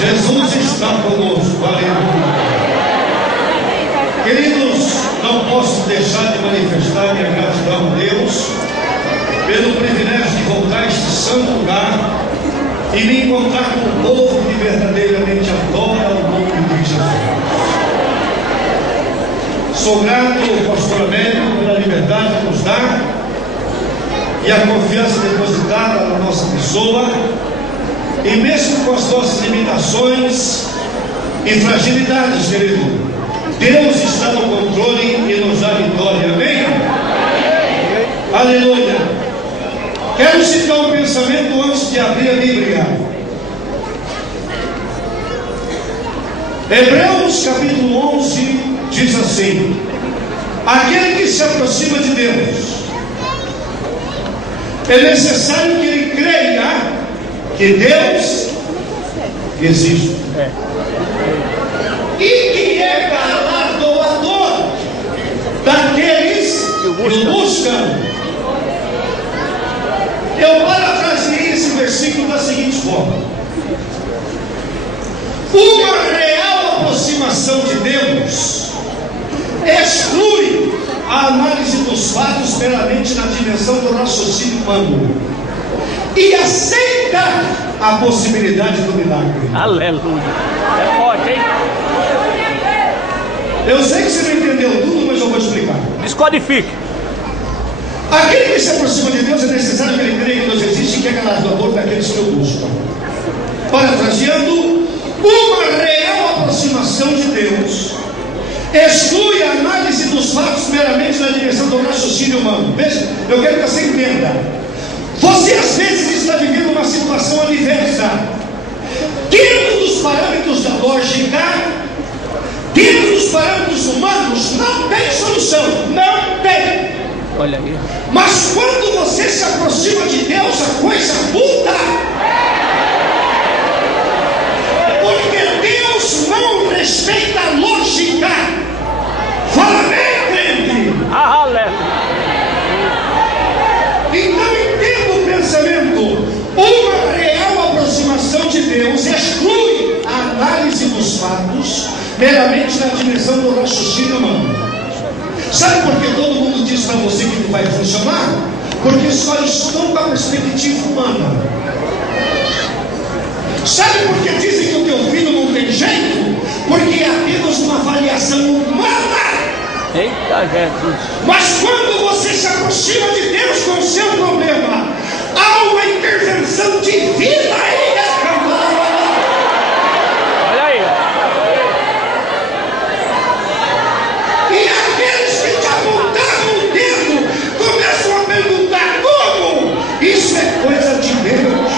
Jesus está conosco, aleluia. Queridos, não posso deixar de manifestar minha gratidão a Deus pelo privilégio de voltar a este santo lugar e me encontrar com um povo que verdadeiramente adora o nome de Jesus. Sou grato ao pastor Américo pela liberdade que nos dá e a confiança depositada na nossa pessoa, e mesmo com as nossas limitações e fragilidades, querido, Deus está no controle e nos dá vitória, amém? Aleluia. Quero citar um pensamento antes de abrir a Bíblia. Hebreus capítulo 11 diz assim: aquele que se aproxima de Deus, é necessário que ele creia que Deus existe e que é galardoador daqueles que o buscam. Eu parafraseei esse versículo da seguinte forma: uma real aproximação de Deus exclui a análise dos fatos meramente na dimensão do raciocínio humano e aceita a possibilidade do milagre. Aleluia. É forte, hein? Eu sei que você não entendeu tudo, mas eu vou explicar. Descodifique. Aquele que se aproxima de Deus é necessário que ele creia que Deus existe e que é galardoador daqueles que o buscam. Parafraseando, uma real aproximação de Deus exclui a análise dos fatos meramente na dimensão do raciocínio humano. Veja, eu quero que você entenda. Você às vezes está vivendo uma situação adversa. Dentro dos parâmetros da lógica, dentro dos parâmetros humanos, não tem solução. Não tem. Olha aí. Mas quando você se aproxima de Deus, a coisa muda. Porque Deus não respeita a lógica. Fala bem, crente. Aleluia. Então entenda o pensamento. Uma real aproximação de Deus exclui a análise dos fatos meramente na dimensão do raciocínio humano. Sabe por que todo mundo diz para você que não vai funcionar? Porque só estão com a perspectiva humana. Sabe por que dizem que o teu filho não tem jeito? Porque é apenas uma avaliação humana. Eita Jesus. Mas quando você se aproxima de Deus com o seu problema, há uma intervenção divina aí. Olha aí. E aqueles que te apontaram o dedo começam a perguntar como? Isso é coisa de Deus.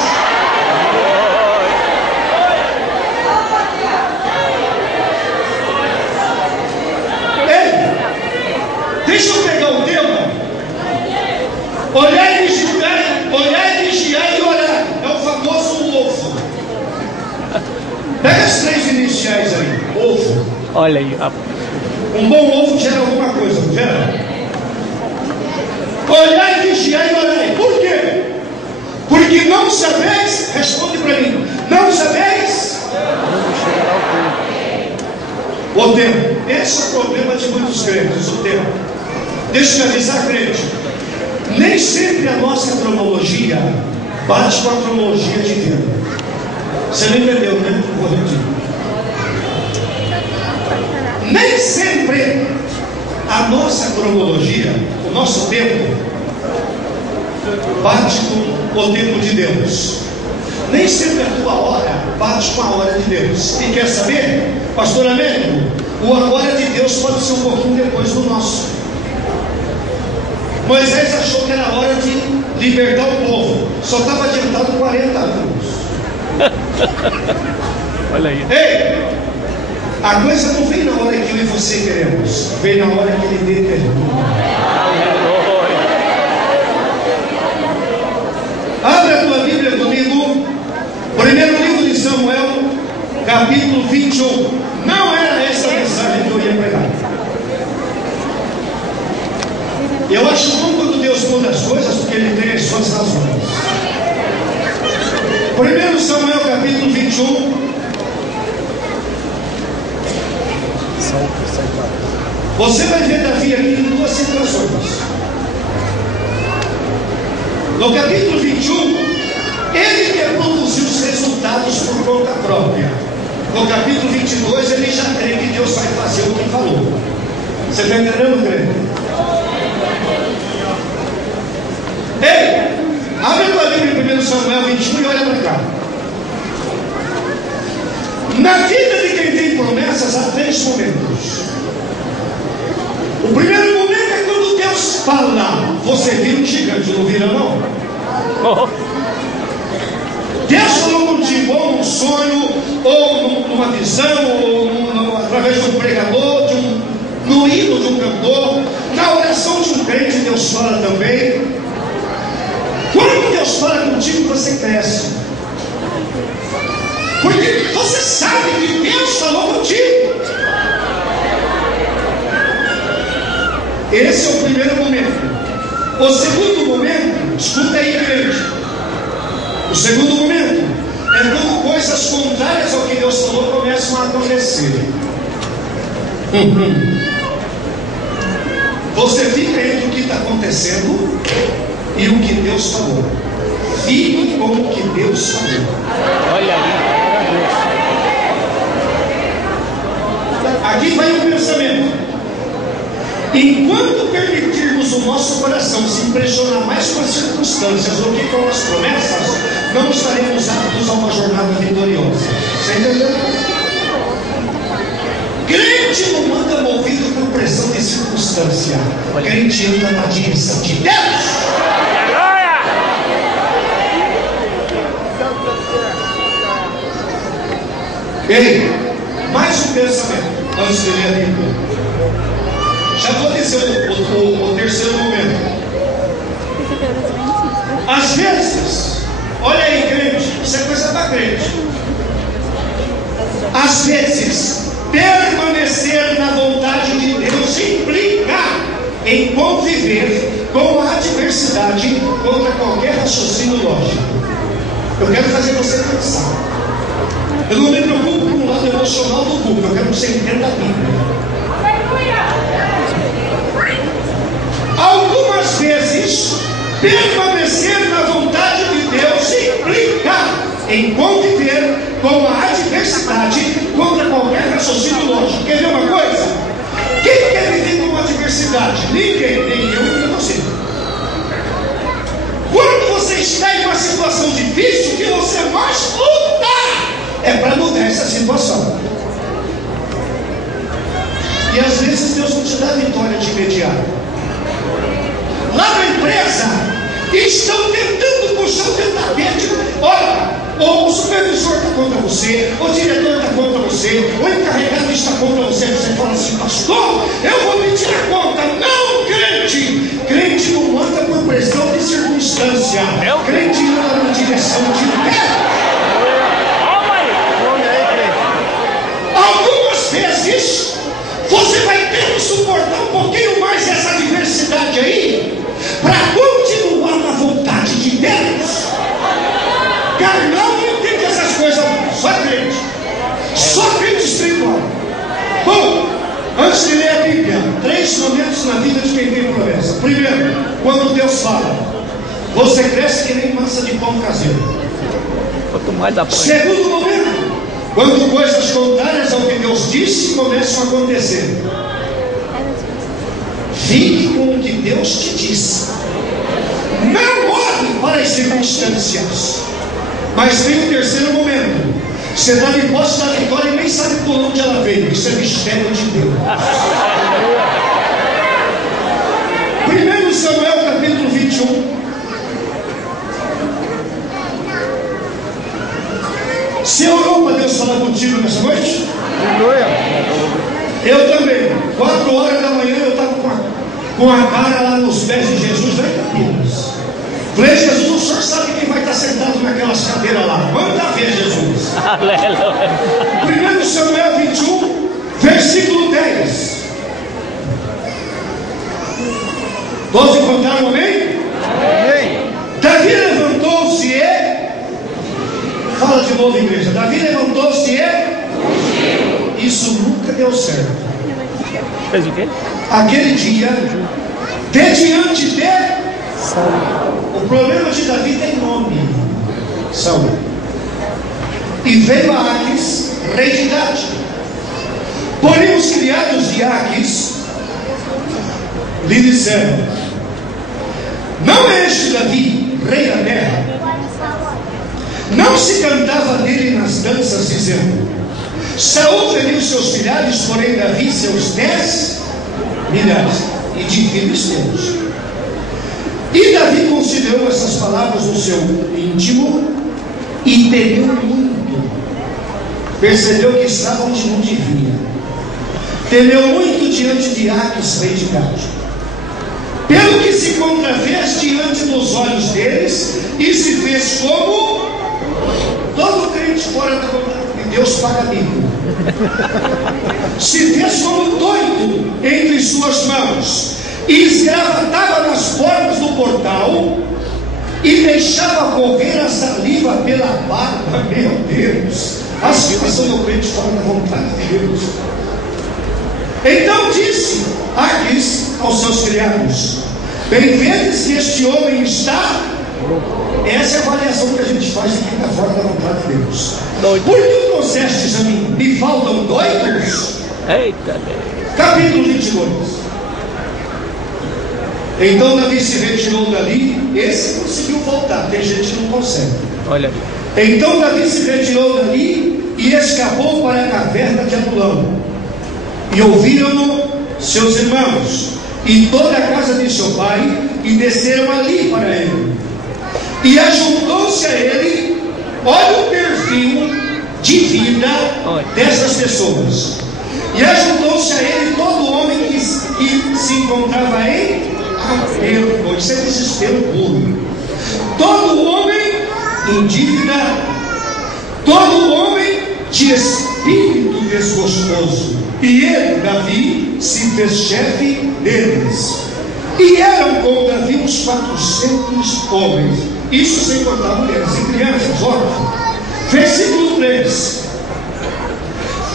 Ei, deixa eu pegar o tema. Olhar e vigiar e orar. É o famoso ovo. Pega as três iniciais aí. Ovo. Olha aí, rapaz. Um bom ovo gera alguma coisa, não gera? Olhar e vigiar e orar. Por quê? Porque não sabeis, responde para mim, não sabeis o tempo. Esse é o problema de muitos crentes, o tempo. Deixa eu te avisar, crente, nem sempre a nossa cronologia bate com a cronologia de Deus. Você não entendeu, né? Vou repetir. Nem sempre a nossa cronologia, o nosso tempo, bate com o tempo de Deus. Nem sempre a tua hora bate com a hora de Deus. E quer saber, pastor Américo? O agora de Deus pode ser um pouquinho depois do nosso. Moisés achou que era hora de libertar o povo. Só estava adiantado 40 anos. Olha aí. Ei! A coisa não vem na hora que eu e você queremos, vem na hora que Ele determina. Aleluia. Abra a tua Bíblia comigo, primeiro livro de Samuel, capítulo 21. Não era essa a mensagem que eu ia pregar. Eu acho bom quando Deus muda as coisas, porque Ele tem as suas razões. Primeiro Samuel, capítulo 21. Você vai ver Davi aqui em duas situações. No capítulo 21, ele quer produzir os resultados por conta própria. No capítulo 22, ele já crê que Deus vai fazer o que falou. Você está entendendo, crente? Ei, abre a tua Bíblia em 1 Samuel 21 e olha para cá. Na vida de quem tem promessas há 3 momentos. O primeiro momento é quando Deus fala. Você vira um gigante, não vira não? Oh. Deus falou contigo, ou num sonho, ou numa visão, ou através de um pregador, no hino de um cantor, na oração de um crente, Deus fala também. Quando Deus fala contigo, você cresce. Porque você sabe que Deus falou contigo. Esse é o primeiro momento. O segundo momento, escuta aí, crente. O segundo momento é quando coisas contrárias ao que Deus falou começam a acontecer. Você fica entre o que está acontecendo e o que Deus falou. Fique com o que Deus falou. Olha aí. Aqui vai um pensamento. Enquanto permitirmos o nosso coração se impressionar mais com as circunstâncias do que com as promessas, não estaremos aptos a uma jornada vitoriosa. Você entendeu? Crente não anda movido por pressão de circunstância. Crente anda na direção de Deus. Ei, mais um pensamento antes de ler a Bíblia. Já vou dizer o terceiro momento. Às vezes, olha aí, crente, isso é coisa para crente. Às vezes, permanecer na vontade de Deus implica em conviver com a adversidade contra qualquer raciocínio lógico. Eu quero fazer você pensar. Eu não me preocupo com o lado emocional do culto, eu quero que você entenda a Bíblia. Algumas vezes, permanecer na vontade de Deus implica em conviver com a adversidade contra qualquer raciocínio lógico. Quer ver uma coisa? Quem quer viver com adversidade? Ninguém, nem eu, nem você. Quando você está em uma situação difícil, o que você mais luta é para mudar essa situação. E às vezes Deus não te dá vitória de imediato. Lá na empresa, estão tentando puxar o teu tapete. Olha, o supervisor está contra você, o diretor está contra você, o encarregado está contra você. Você fala assim, pastor, eu vou pedir a conta. Não, crente! Crente não anda por pressão de circunstância. Crente anda na direção de Deus. Algumas vezes, você vai ter que suportar um pouquinho mais essa adversidade aí, para continuar na vontade de Deus. Carnal não entende essas coisas, só crente espiritual. Bom, antes de ler a Bíblia, 3 momentos na vida de quem tem promessa. Primeiro, quando Deus fala, você cresce que nem massa de pão caseiro. Quanto mais apanha. Segundo momento, quando coisas contrárias ao que Deus disse começam a acontecer. Fique com o que Deus te disse. Não olhe para as circunstâncias. Mas tem um terceiro momento. Você está de posse da vitória e nem sabe por onde ela veio. Isso é mistério de Deus. 1 Samuel capítulo 21. Você orou para Deus falar contigo nessa noite? Eu também. 4 horas da manhã eu estava com a cara lá nos pés de Jesus, lá em Campinas. Falei, Jesus, o senhor sabe quem vai estar sentado naquelas cadeiras lá? Manda ver, Jesus. Aleluia. 1 Samuel 21, versículo 10. Todos encontraram, amém? Amém. Davi levantou-se e... Fala de novo, igreja. Davi levantou-se e... Isso nunca deu certo. Fez o quê? aquele dia, de diante de Saul. O problema de Davi tem nome: Saul. E veio Aquis, rei de Gade. Porém os criados de Aquis lhe disseram: não é este Davi, rei da terra? Não se cantava dele nas danças, dizendo: Saul feriu seus milhares, porém Davi seus 10 milhares, e de filhos seus. E Davi considerou essas palavras no seu íntimo e temeu muito. Percebeu que estava onde não devia. Temeu muito diante de Aquis, rei de Gade, pelo que se contrafez diante dos olhos deles, e se fez como todo crente fora da vontade de Deus paga mico. Se fez como doido entre suas mãos, e esgravatava nas portas do portal, e deixava correr a saliva pela barba. Meu Deus, a situação do crente fora da vontade de Deus. Então disse Aquis aos seus criados: bem vedes que este homem está. Essa é a avaliação que a gente faz de quem está fora da vontade de Deus. Por que trouxestes a mim? Me faltam doidos? Eita Deus. Capítulo 22. Então Davi se retirou dali. Esse conseguiu voltar, tem gente que não consegue. Olha aí. Então Davi se retirou dali e escapou para a caverna de Adulão. E ouviram-no seus irmãos e toda a casa de seu pai, e desceram ali para ele. E ajuntou-se a ele, olha o perfil de vida dessas pessoas. E ajuntou-se a ele todo homem que se encontrava em aperto. Isso é desespero puro. Todo homem em dívida, todo homem de espírito desgostoso. E ele, Davi, se fez chefe deles. E eram com Davi uns 400 homens. Isso sem contar mulheres e crianças, óbvio. Versículo 3.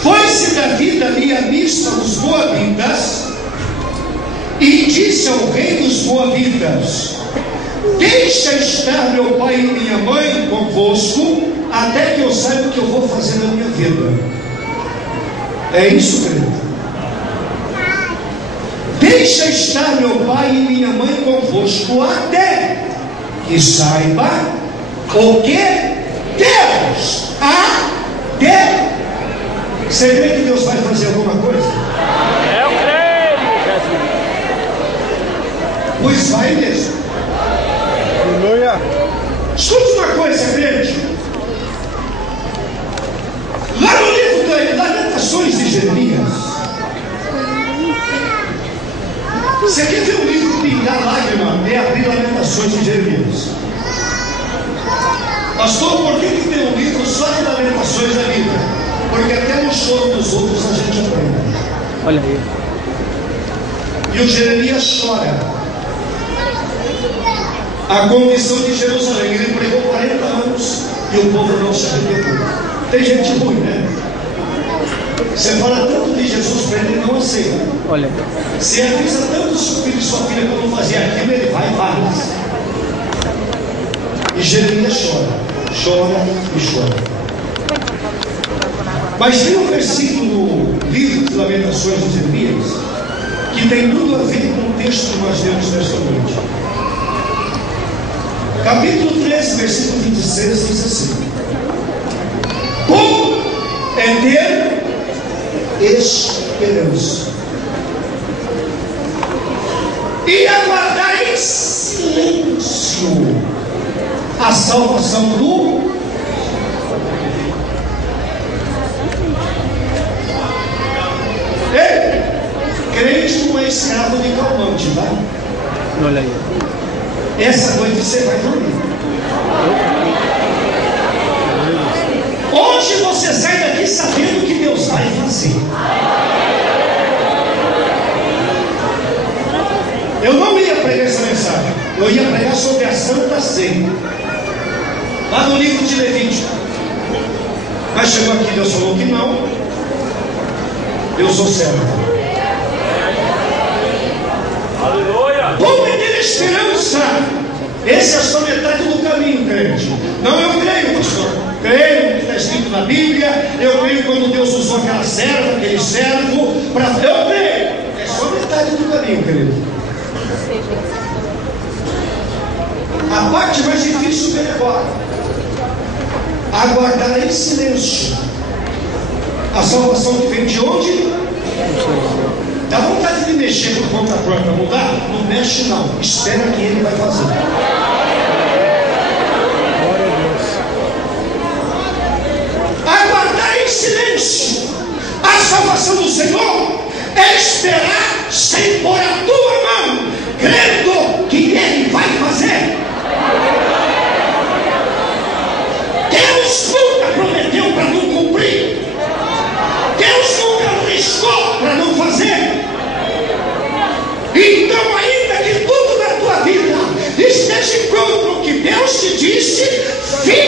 Foi-se Davi dali à vista dos moabitas, e disse ao rei dos moabitas: deixa estar meu pai e minha mãe convosco, até que eu saiba o que eu vou fazer na minha vida. É isso, querido. Deixa estar meu pai e minha mãe convosco, até que saiba o que Deus até. Você crê que Deus vai fazer alguma coisa? Eu creio, Jesus. Pois vai mesmo. Aleluia. Escute uma coisa, crente. Lá no livro das Lamentações de Jeremias, você quer ver um livro pingar lágrima? É abrir Lamentações de Jeremias. Pastor, por que tem um livro só de Lamentações da Bíblia? Porque até no choro dos outros a gente aprende. Olha aí. E o Jeremias chora a condição de Jerusalém. Ele pregou 40 anos e o povo não se arrependeu. Tem gente ruim, né? Você fala tanto de Jesus para ele, não aceita. Olha. Você avisa tanto seu filho e sua filha quando fazia aquilo, ele vai e faz. E Jeremias chora e chora. Mas tem um versículo no livro de Lamentações de Jeremias que tem tudo a ver com o texto que nós lemos nesta noite. Capítulo 13, versículo 26 diz assim: como é ter esperança e aguardar em silêncio a salvação do. Ei, crente não é escravo de calmante, tá? Olha aí. Essa noite você vai dormir. Hoje você sai daqui sabendo o que Deus vai fazer. Eu não ia pregar essa mensagem. Eu ia pregar sobre a Santa Ceia, lá no livro de Levítico. Mas chegou aqui, Deus falou que não. Eu sou servo. Como é ter esperança? Essa é só metade do caminho, crente. Não, eu creio, pastor. Creio no que está escrito na Bíblia. Eu creio quando Deus usou aquela serva, aquele servo. Eu creio. É só metade do caminho, querido. A parte mais difícil vem agora. Aguardar em silêncio. A salvação que vem de onde? Dá vontade de mexer por conta própria, mudar? Não mexe não, espera que Ele vai fazer. Aguardar em silêncio. A salvação do Senhor é esperar sem pôr a tua mão, crendo que Ele vai fazer. Deus nunca prometeu para não cumprir. Deus nunca arriscou para não fazer. Então, ainda que tudo na tua vida esteja contra o que Deus te disse, fique